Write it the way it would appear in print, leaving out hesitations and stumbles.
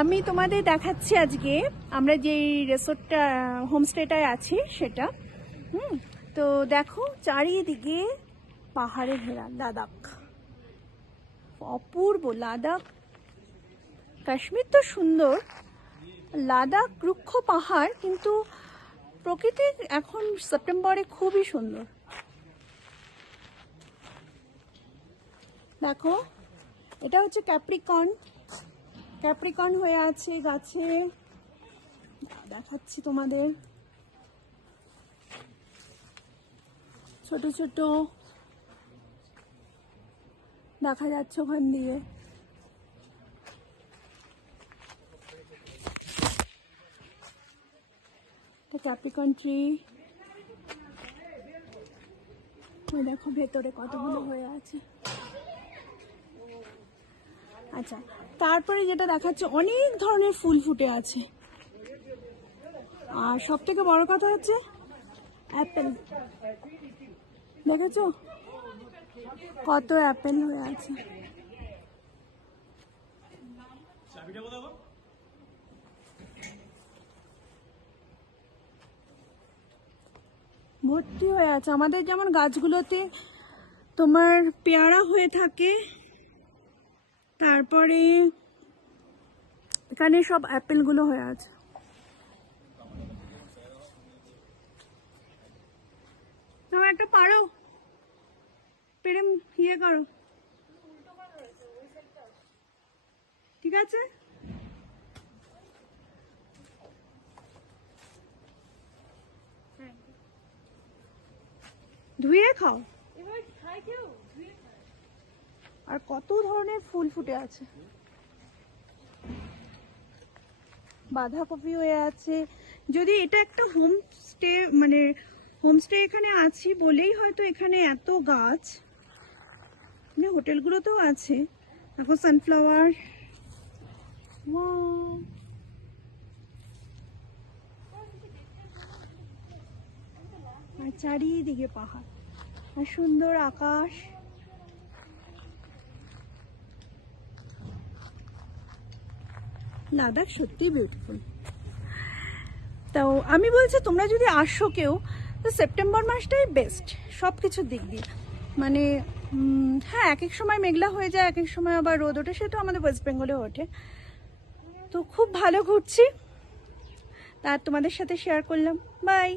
আমি তোমাদের দেখাচ্ছি আজকে আমরা যেই রিসোর্টটা হোমস্টেটায় আছি সেটা। তো দেখো চারিদিকে পাহাড়ে ঘেরা লাদাখ, অপূর্ব লাদাখ। কাশ্মীর তো সুন্দর, লাদাখ রুক্ষ পাহাড়, কিন্তু প্রকৃতি এখন সেপ্টেম্বরে খুবই সুন্দর। দেখো এটা হচ্ছে ক্যাপ্রিকর্ন হয়ে আছে গাছে, দেখাচ্ছি তোমাদের। ছোট ছোট দেখা যাচ্ছে ওখান দিয়ে। ক্যাপ্রিকর্ন ট্রি, দেখো ভেতরে কতগুলো হয়ে আছে। আচ্ছা, তারপরে যেটা দেখাচ্ছে অনেক ধরনের ফুল ফুটে আছে, আর সব থেকে বড় কথা হচ্ছে অ্যাপেল। দেখেছো কত অ্যাপেল হয়ে আছে। ভর্তি হয়ে আছে। আমাদের যেমন গাছগুলোতে তোমার পেয়ারা হয়ে থাকে, তারপরে এখানে সব অ্যাপেলগুলো হয়ে আছে। তোমার একটা পারো পেরে ইয়ে করো, ঠিক আছে? ধুয়ে খাও। আর কত ধরনের ফুল ফুটে আছে, বাঁধাকপি হয়ে আছে। যদি এটা একটা হোমস্টে, মানে হোমস্টে এখানে আছি বলেই হয়তো এখানে এত গাছ, মানে হোটেলগুলোতেও আছে। দেখো সানফ্লাওয়ার, আর চারিদিকে পাহাড় আর সুন্দর আকাশ। লাদাখ সত্যি বিউটিফুল। তো আমি বলছি তোমরা যদি আসো কেউ, তো সেপ্টেম্বর মাসটাই বেস্ট সব কিছুর দিক দিয়ে। মানে হ্যাঁ, এক এক সময় মেঘলা হয়ে যায়, এক এক সময় আবার রোদ ওঠে, সেটা আমাদের ওয়েস্ট বেঙ্গলে ওঠে। তো খুব ভালো ঘুরছি, তা তোমাদের সাথে শেয়ার করলাম। বাই।